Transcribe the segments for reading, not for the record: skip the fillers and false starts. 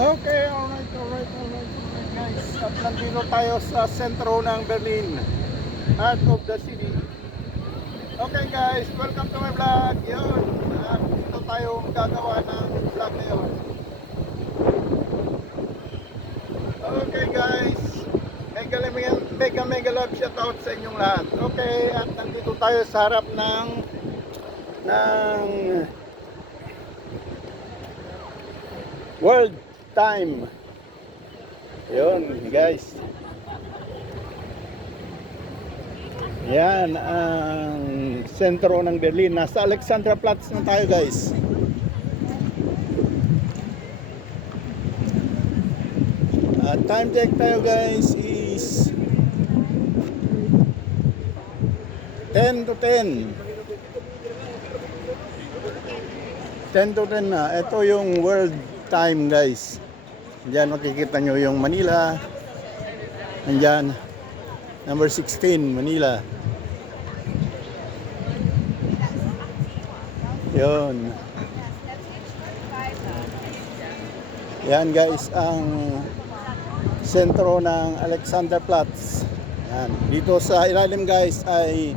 Okay, alright guys. At nandito tayo sa sentro ng Berlin, heart of the city. Okay guys, welcome to my vlog. Yun, at dito tayo gagawa ng vlog ngayon. Okay guys, mega love shoutout sa inyong lahat. Okay, at nandito tayo sa harap ng World Time. Yun guys. Yan ang sentro ng Berlin. Nasa Alexanderplatz na tayo guys. At time check tayo guys is 10 to 10. 10 to 10 na. Ito yung World Time guys. Diyan makikita nyo yung Manila. Andyan number 16 Manila. Yun. Yan guys ang sentro ng Alexanderplatz. Yan. Dito sa ilalim guys ay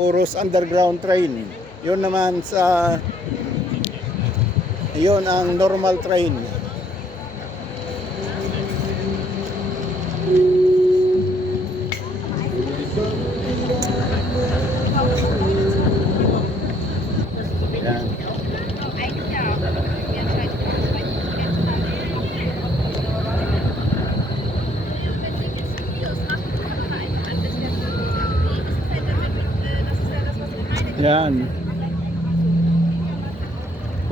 puros underground train. Yun naman sa yun ang normal train. Yan. Yan.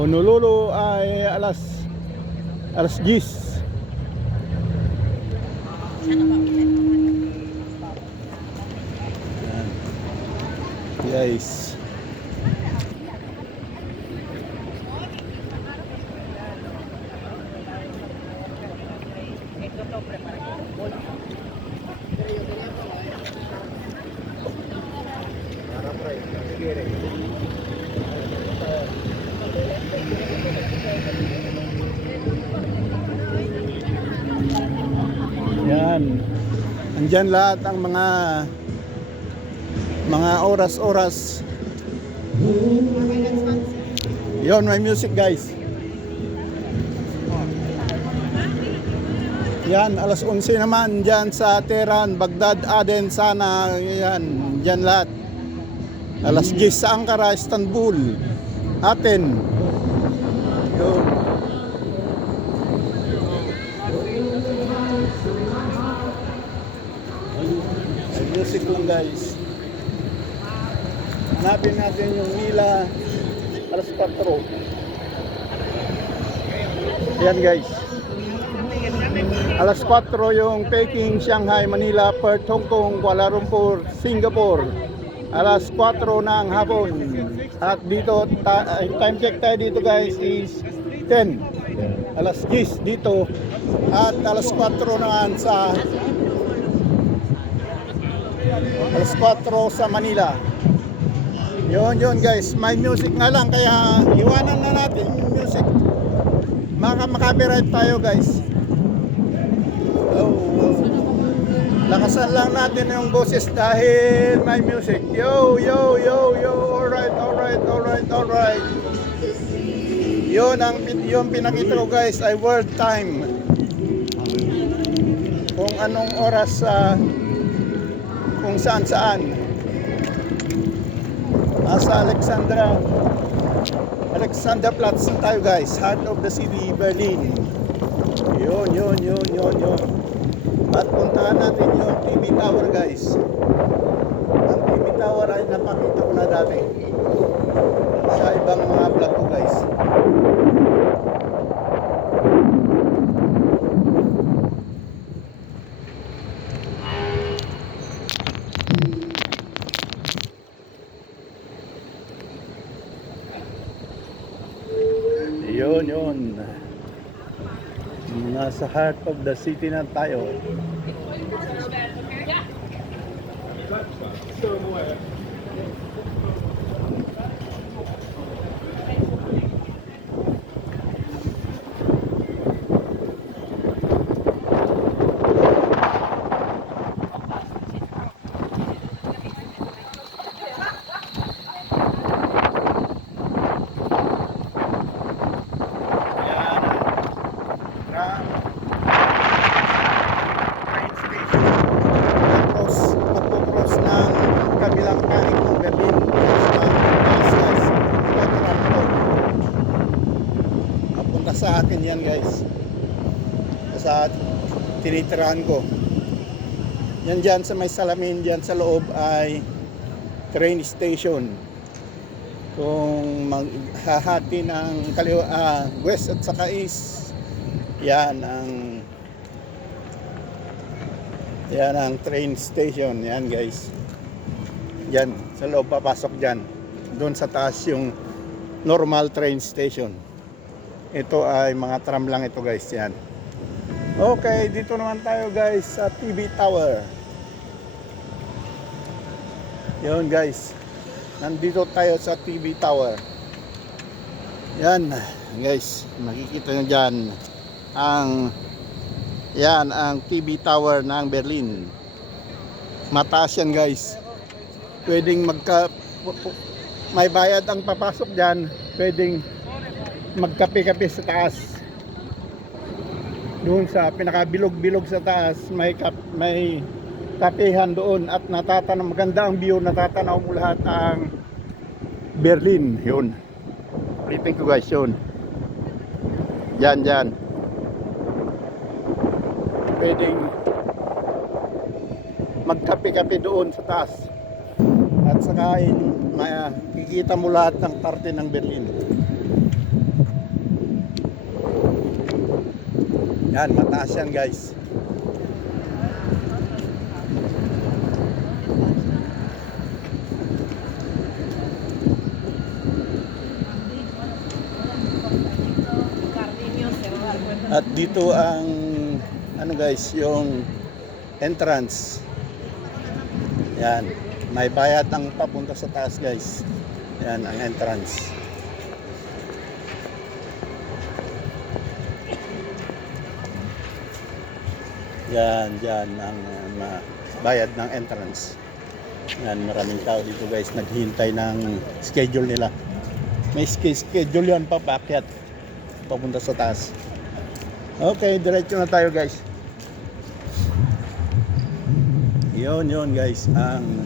Honolulu ay alas 10. Yan. Guys. Yan. Andyan lahat ang mga oras-oras. Yon, may music guys. Yan, alas 11 naman dyan sa Tehran, Baghdad, Aden, Sana. Yan, dyan lahat. Alas 10 sa Ankara, Istanbul, Aten. Yun. May music lang guys. Hanapin natin yung Mila, alas 4. Yan guys. Alas 4 yung Peking, Shanghai, Manila, Perth, Hong Kong, Kuala Lumpur, Singapore. Alas 4 ng hapon. At dito, time check tayo dito guys is 10. Alas 10 dito. At alas 4 naman sa alas 4 sa Manila. Yun guys. May music nga lang kaya iwanan na natin yung music. Maka-copyright tayo guys. Lakasan lang natin yung boses dahil may music. Yo. Alright. Yung pinakita ko guys ay world time. Kung anong oras kung saan. Nasa Alexanderplatz tayo guys. Heart of the city, Berlin. Yun. At puntahan natin yung TV Tower guys. Ang TV Tower ay napakita ko na dati sa ibang mga vlog ko guys. Yun. Nasa heart of the city na tayo. nasa akin yan guys. Sa tinitirahan ko. Yan dyan sa may salamin dyan sa loob ay train station. Kung maghahati ng west at saka east, yan ang train station. Yan guys. Yan sa loob papasok dyan. Doon sa taas yung normal train station. Ito ay mga tram lang ito guys. Yan. Okay, dito naman tayo guys sa TV Tower. Yun guys. Nandito tayo sa TV Tower. Yan guys, makikita nyo dyan ang TV Tower ng Berlin. Mataas yan guys. Pwedeng may bayad ang papasok dyan. Pwedeng magkape-kape sa taas. Doon sa pinakabilog-bilog sa taas, may kapehan doon at natatanaw, maganda ang view, natatanaw mo lahat ang Berlin. Yun, ulitin ko guys, yun dyan pwedeng magkape-kape doon sa taas at saka kikita mo lahat ng parte ng Berlin. Yan, mataas yan guys. At dito ang guys, yung entrance. Yan, may bayad ang papunta sa taas guys. Yan ang entrance. Yan ang bayad ng entrance. Yan, maraming tao dito guys, naghihintay ng schedule nila. May schedule yan papakyat papunta sa taas. Okay, diretso na tayo guys. Yun guys, ang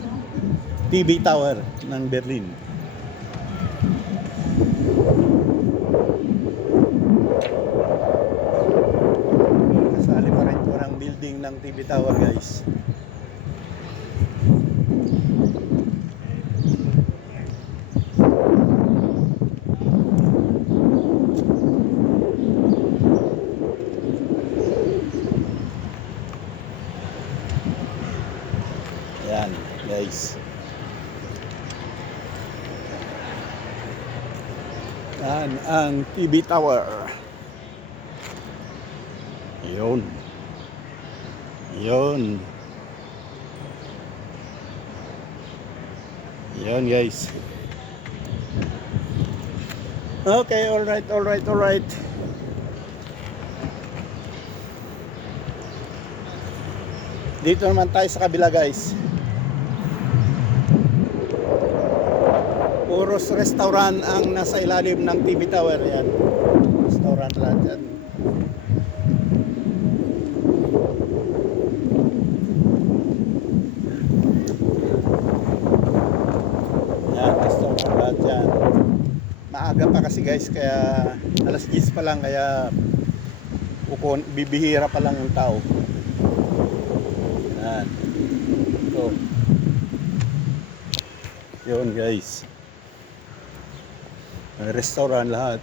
TV Tower ng Berlin. Kasali pa rin po ng building ng TV Tower guys. Yan guys. Yan ang TV Tower. Yun guys. Okay, alright. Dito naman tayo sa kabila guys. Puros restaurant ang nasa ilalim ng TV Tower. Yan, restaurant lahat yan. Yan, restaurant lahat yan. Maaga pa kasi guys, kaya alas 10 pa lang, kaya bibihira pa lang yung tao. Yan. So, yun guys, restaurant lahat.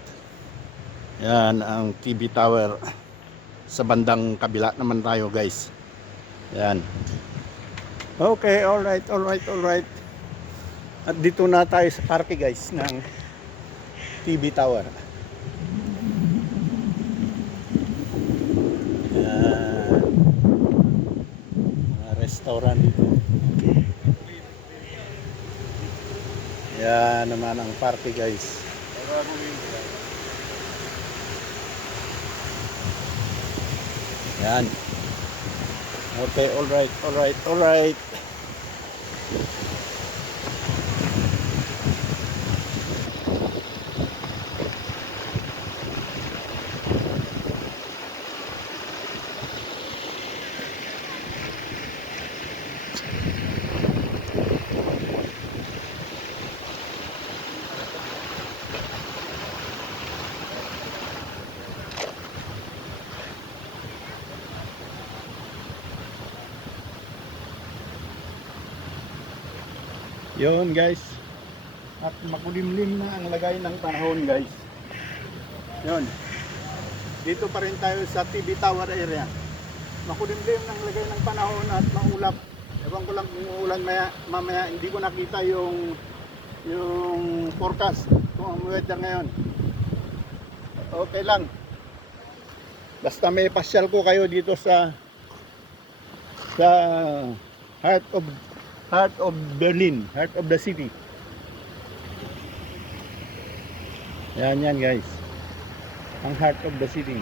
Yan ang TV Tower. Sa bandang kabila naman tayo guys. Yan. Okay, alright. At dito na tayo sa parke guys ng TV Tower. Yan. Mga restaurant dito. Yan naman ang parke guys. Yan. Okay, alright. Yun guys. At makulimlim na ang lagay ng panahon guys. Yun. Dito pa rin tayo sa TV Tower area. Makulimlim ng lagay ng panahon at maulap. Ewan ko lang kung uulan mamaya. Hindi ko nakita yung forecast kung ang weather ngayon. Okay lang. Basta may pasyal ko kayo dito sa heart of Berlin, heart of the city. Yan guys. Ang heart of the city.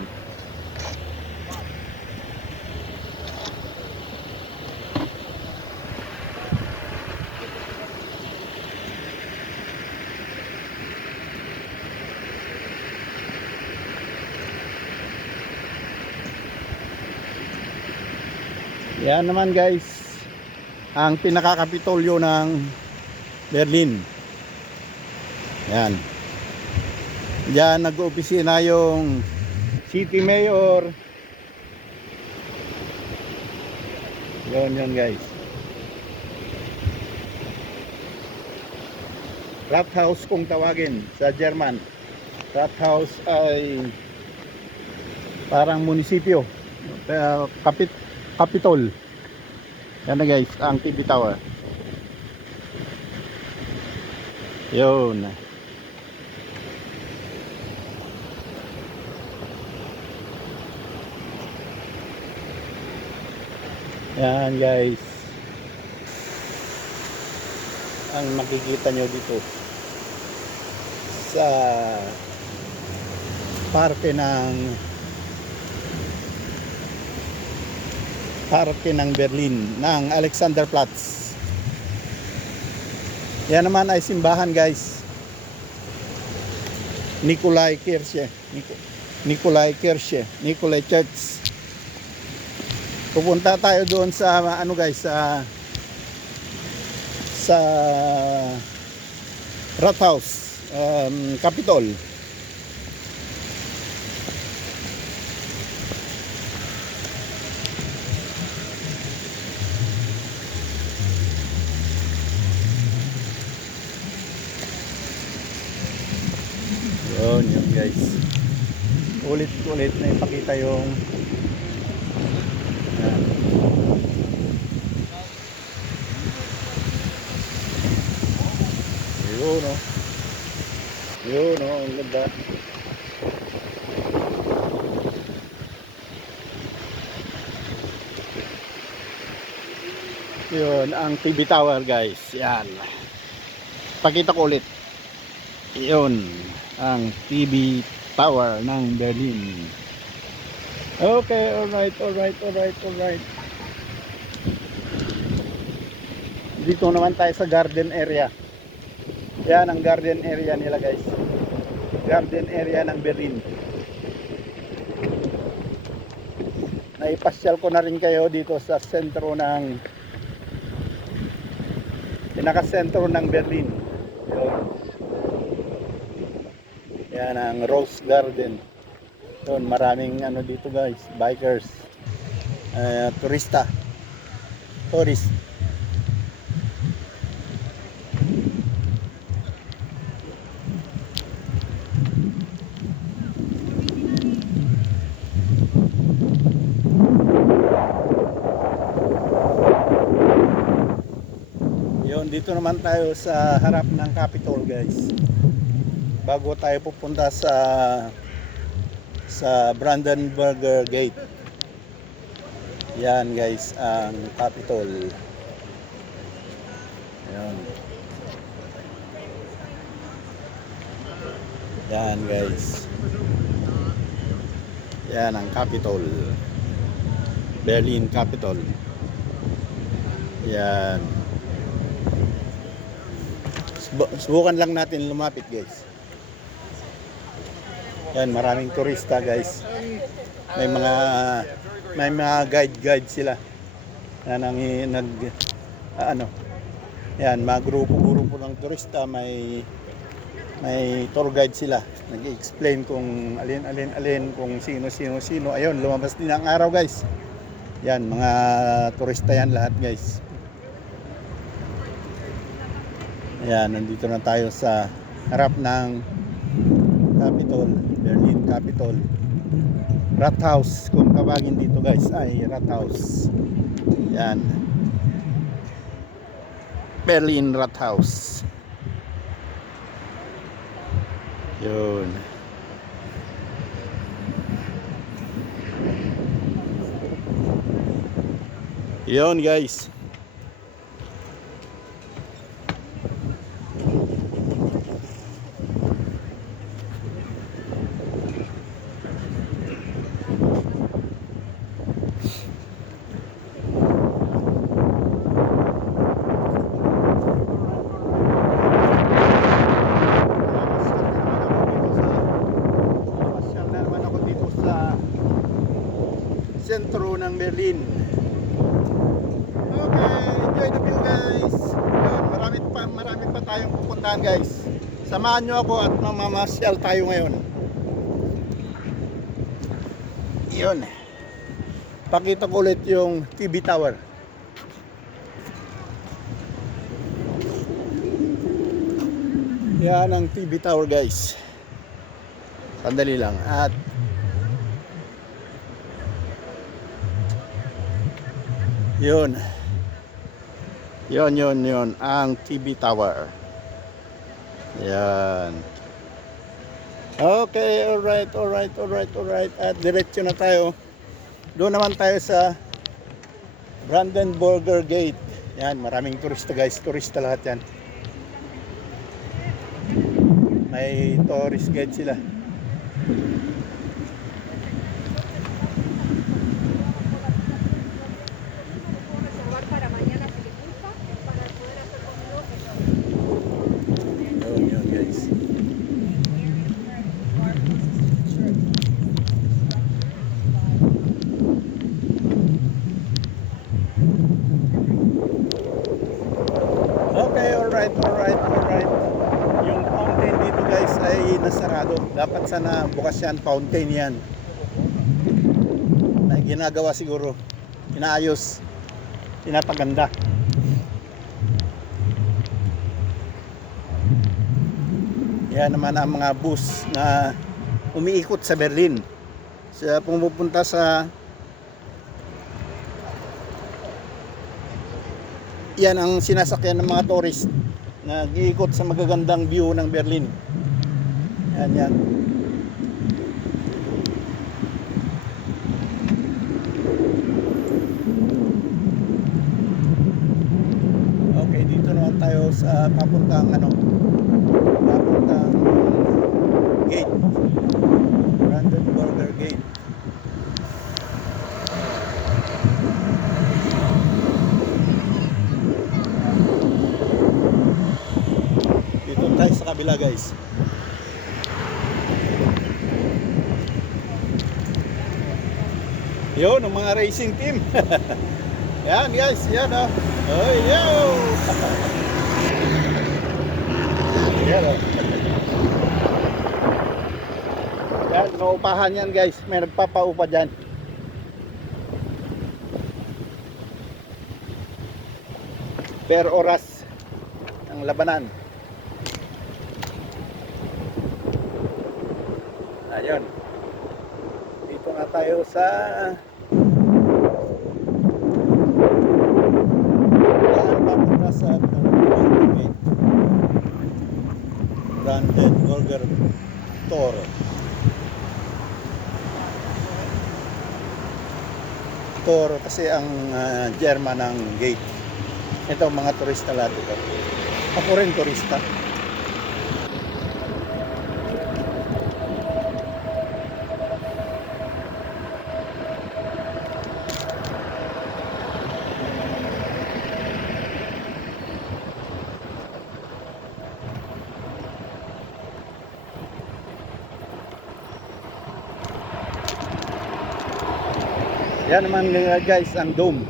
Yan naman guys, ang pinakakapitolyo ng Berlin. Yan. Diyan nag-opisina yung city mayor. Yun guys. Rathaus kung tawagin sa German. Rathaus ay parang munisipyo. Capitol. Yan na guys, ang TV Tower. Yun. Yan guys. Ang makikita nyo dito sa parke ng Berlin ng Alexanderplatz. Yan naman ay simbahan guys. Nikolai Kirche. Nikolai Church. Pupunta tayo doon sa ano guys, sa Rathaus, Capitol. Yun guys. Ulit na ipakita yung yun o, ang ganda. Yun ang TV Tower guys. Yan, pakita ko ulit. Yun ang TV Tower ng Berlin. Okay, alright. Dito naman tayo sa garden area. Yan ang garden area nila guys. Garden area ng Berlin. Naipasyal ko na rin kayo dito sa sentro ng pinaka-sentro ng Berlin. Yan ang Rose Garden. Doon maraming ano dito guys, bikers, tourist. Yun, dito naman tayo sa harap ng Capitol guys. Bago tayo pupunta sa Brandenburger Gate. Yan guys ang Capitol. Yan. Yan guys. Yan ang Capitol. Berlin Capitol. Yan. Subukan lang natin lumapit guys. Yan, maraming turista guys. May mga guide sila. Yan ang yan, mga grupo ng turista, may tour guide sila. Nag-explain kung alin, kung sino. Ayun, lumabas din ang araw guys. Yan, mga turista yan lahat guys. Ayan, nandito na tayo sa harap ng Capitol, Berlin Capitol. Rathaus, kung tawagin dito guys ay Rathaus. Ayan, Berlin Rathaus. Yun. Yun guys. Sentro ng Berlin. Okay, enjoy the view guys. Yun, marami pa tayong pupuntahan guys. Samahan nyo ako at mamamasyal tayo ngayon. Yun. Pakita ko ulit yung TV Tower. Yan ang TV Tower guys. Sandali lang. At yun ang TV Tower. Yan. Okay, alright. At diretso na tayo. Doon naman tayo sa Brandenburger Gate. Yan, maraming turista guys. Turista lahat yan. May tourist guide sila. Yun guys. Okay, alright. Yung fountain dito guys ay nasarado. Dapat sana bukas yan, fountain yan. Ay ginagawa siguro. Inaayos. Pinapaganda. Yan naman ang mga bus na umiikot sa Berlin. Sa pumupunta sa yan ang sinasakyan ng mga tourist na giikot sa magagandang view ng Berlin. Yan. Okay, dito naman tayo sa papuntang gate. Brandenburger Gate. Dito tayo sa kabila guys. Yun, ang mga racing team. Yan guys, yan oh. Oh, yo! Yan oh. Yan, naupahan yan guys. May nagpapaupa dyan. Per oras ang labanan. Ayun. Dito nga tayo sa papunta sa Brandenburger Tor. Tor kasi ang German ng gate. Ito mga turista lahat ito. Ako rin turista. Yan naman guys ang dome.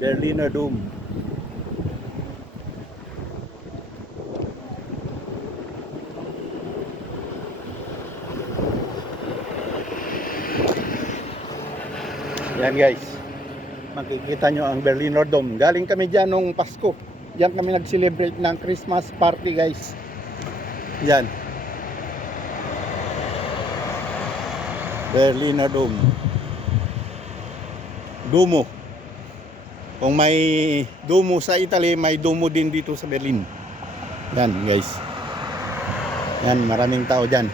Berliner Dome. Yan guys. makikita nyo ang Berliner Dome. Galing kami dyan nung Pasko. Diyan kami nag-celebrate ng Christmas party guys. Yan. Berliner Dome. Duomo. Kung may Duomo sa Italy, may Duomo din dito sa Berlin. Yan guys. Yan, maraming tao dyan.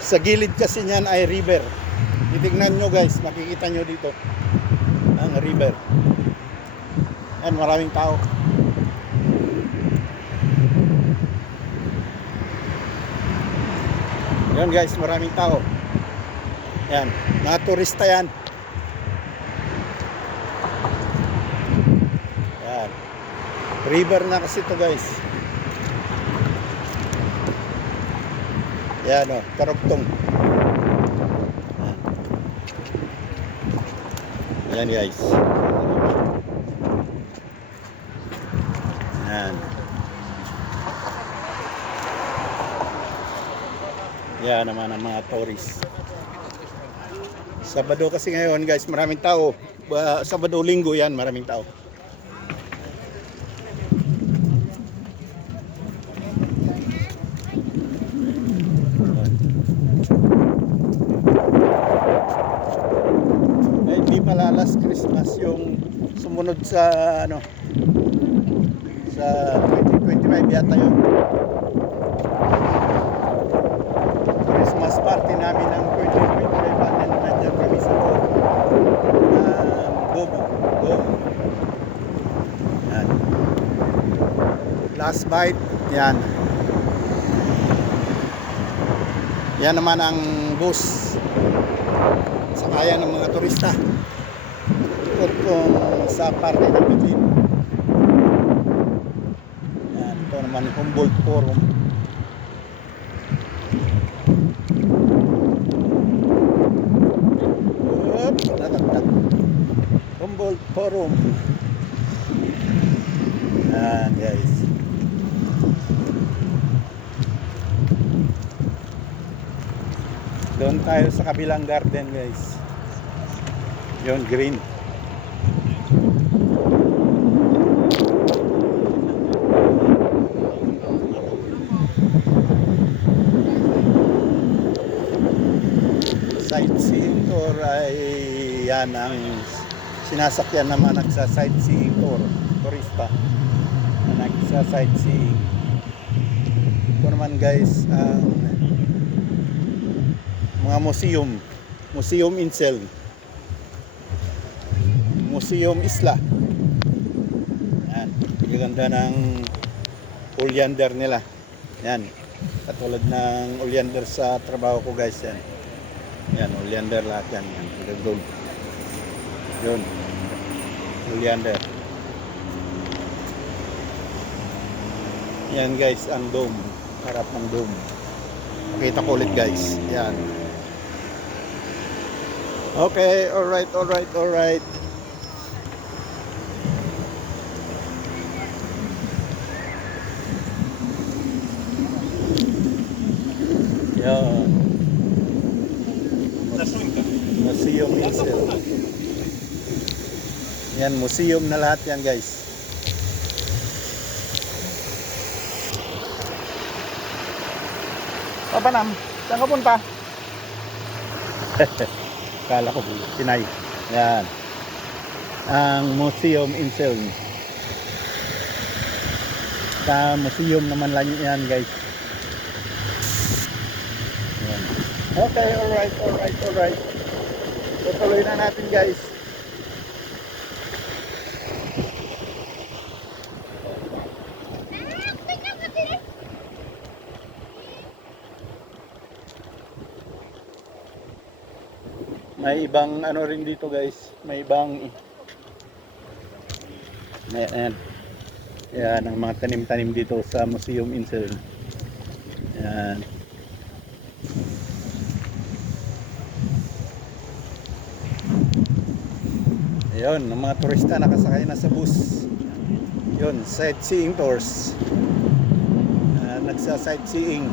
Sa gilid kasi niyan ay river. Titignan nyo guys, makikita nyo dito ang river. Yan, maraming tao. Yan guys, maraming tao. Yan, mga turista yan. Yan. River na kasi ito guys. Yan o, karugtong. Yan guys. Yan. Yan naman ang mga tourists. Sabado kasi ngayon guys, maraming tao. Sabado, linggo yan, maraming tao. Ay, di pala last Christmas yung sumunod sa ano sa 2025 yata yun. Christmas party namin ng 2025 at nandiyan kami sa Bobo. Yan. Last bite. Yan. Yan naman ang bus. Sakayan ng mga turista. Ikot kung sa party ng Berlin. Yan. Ito naman Humboldt Forum. Humboldt Forum. Yan guys. Doon tayo sa kabilang garden guys. Yon green. Sightseeing tour ay yan ang sinasakyan naman nagsa-sightseeing tour, turista na nagsa-sightseeing. Ito naman guys ang mga museum Insel, Museum Isla. Yan, ganda ng oleander nila. Yan, katulad ng oleander sa trabaho ko guys. Yan, oleander lahat yan. Yan, doon. Yun, oleander. Yan guys, ang dome, harap ng dome. Pakita ko ulit guys. Yan. Okay, alright. Yan. Museum Insel. Yan, museum na lahat yan guys. Papanam, saan ka punta? Kala ko Sinay. Yan. Ang Museum Insel. Sa museum naman lang yan guys. Yan. Okay, alright. Tutuloy na natin guys. May ibang ano rin dito guys, may ibang yan ang mga tanim-tanim dito sa Museum Insel. Yan. Ayun, ang mga turista nakasakay na sa bus. Yun, sightseeing tours. Nagsa-sightseeing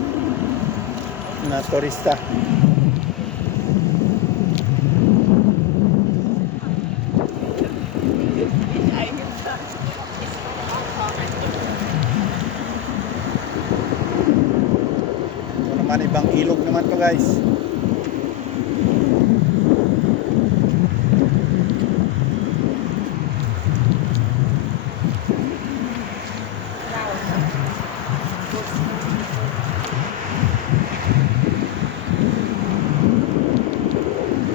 na turista. panibang ilog naman to guys.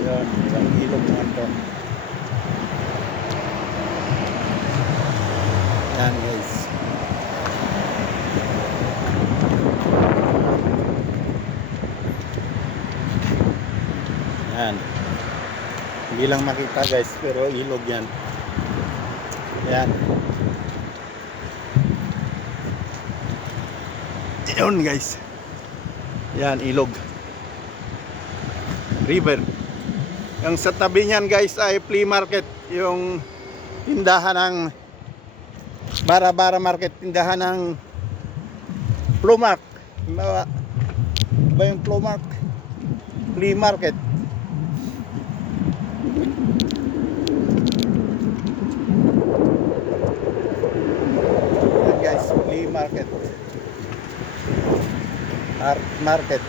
Yan, isang ilog naman to. Yan guys. Yan. Hindi lang makita guys, pero ilog yan. Yan. Yun guys. Yan, ilog. River. Yung sa tabi niyan guys ay flea market. Yung tindahan ng bara-bara market. Tindahan ng Plumark. Ba yung Plumark? Flea market. Yan guys, flea market. Art market.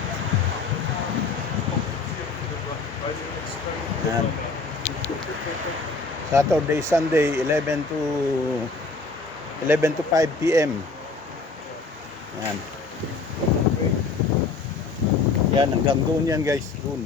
Yan. Saturday, Sunday, 11 to 5 p.m. Yan. Yan, hanggang doon yan guys. Doon.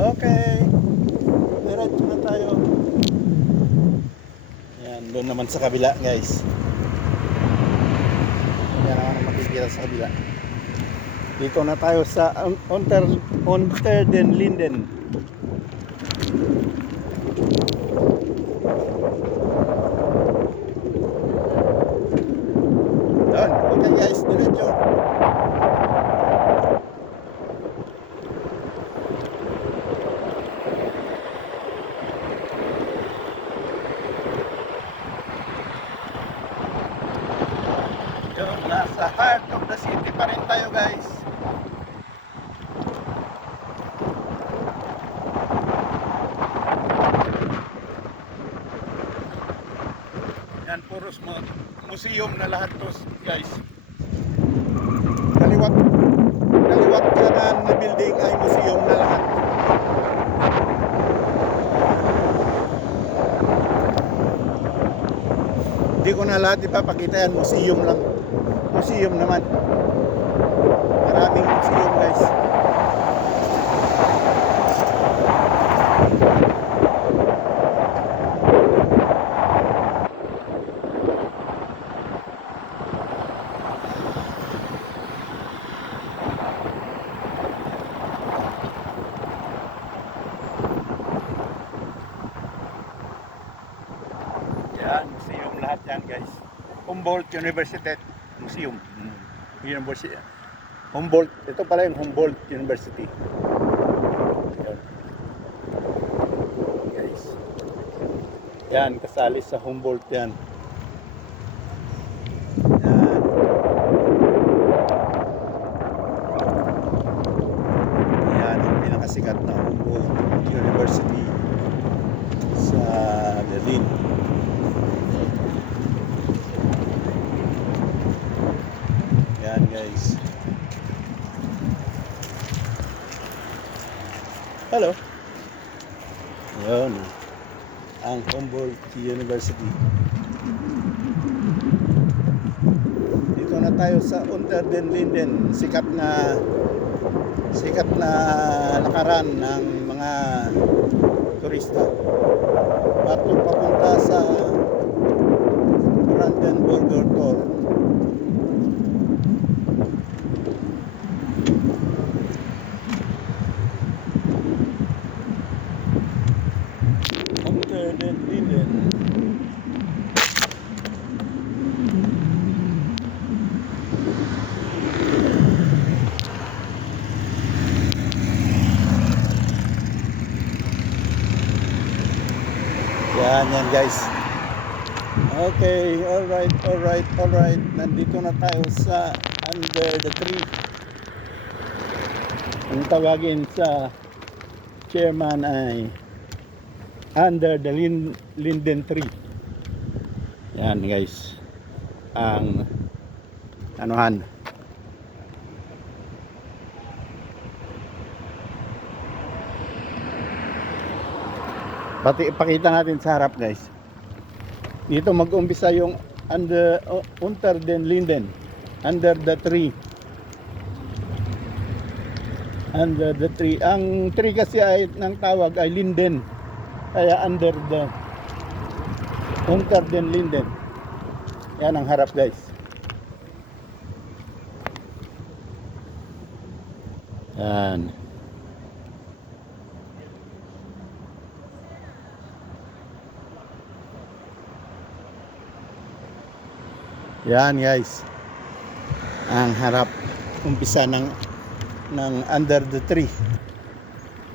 Okay. Diretso na tayo. Yan, doon naman sa kabila guys. Yan naman ang makikita sa kabila. Dito na tayo sa Unter den Linden. Doon, okay guys, diretso. Nasa heart of the city pa rin tayo guys. Yan, puros museum na lahat to guys. Kaliwat kanan na building ay museum na lahat. Hindi ko na lahat ipapakita yan, museum lang. Museum naman. Maraming museum guys. Yan, museum lahat yan guys. Humboldt University Museum. University. Humboldt. Ito pala yung Humboldt University. Yan. Guys. Yan, kasali sa Humboldt yan. Yan. Yan ang pinakasikat na Humboldt University sa Berlin. Yan guys. Hello. Yan. Ang Humboldt University. Dito na tayo sa Unter den Linden. Sikat na lakaran ng mga turista. Papunta sa Brandenburger Tor. Yan guys. Okay, alright. Nandito na tayo sa under the tree. Ang tawagin sa chairman ay under the linden tree. Yan guys, ang anuhan. Pati ipakita natin sa harap guys. Dito mag-umpisa yung under den linden, under the tree. Under the tree. Ang tree kasi ay ng tawag ay linden. Kaya under den linden. Yan ang harap guys. Yan. Yan guys. Ang harap umpisa ng under the tree.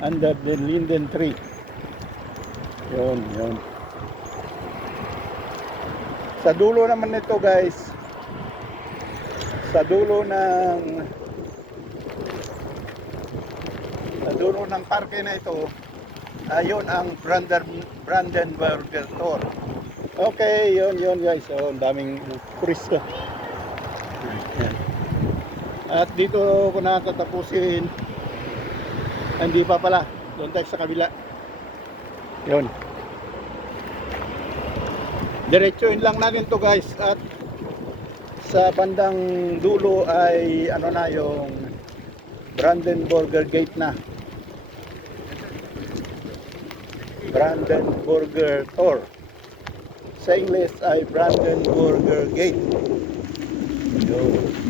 Under the linden tree. Yun. Sa dulo naman nito guys. Sa dulo ng parke na ito, ayun ang Brandenburger Tor. Okay, yun guys. So, ang daming puristo. At dito ko natatapusin. Hindi pa pala. Doon tayo sa kabila. Yun. Diretsuin lang natin to guys. At sa bandang dulo ay ano na yung Brandenburger Gate na. Brandenburger Tor. Sa English ay Brandenburger Gate.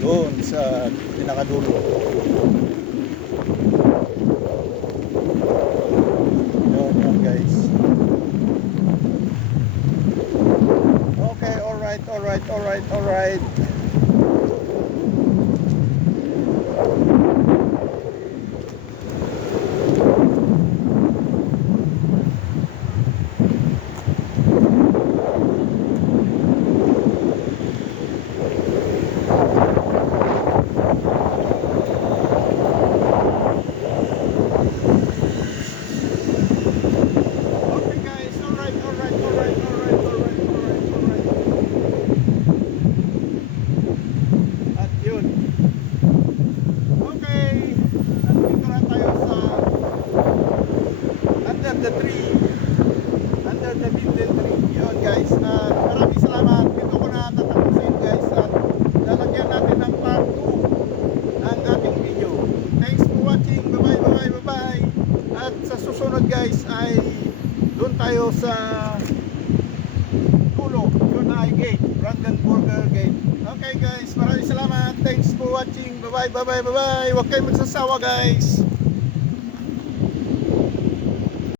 Doon sa pinakadulo. Yun guys. Okay, alright. At yun. Okay. Nandito na tayo sa under the tree. Under the linden tree. Yun guys. Maraming salamat. Dito ko na tatapusin guys. At lalagyan natin ng part 2 ng ating video. Thanks for watching. Bye-bye. At sa susunod guys ay doon tayo sa dulo. Yun ay gate. Brandenburger Gate. Okay guys, maraming salamat. Thanks for watching. Bye-bye. Huwag kayong magsasawa guys.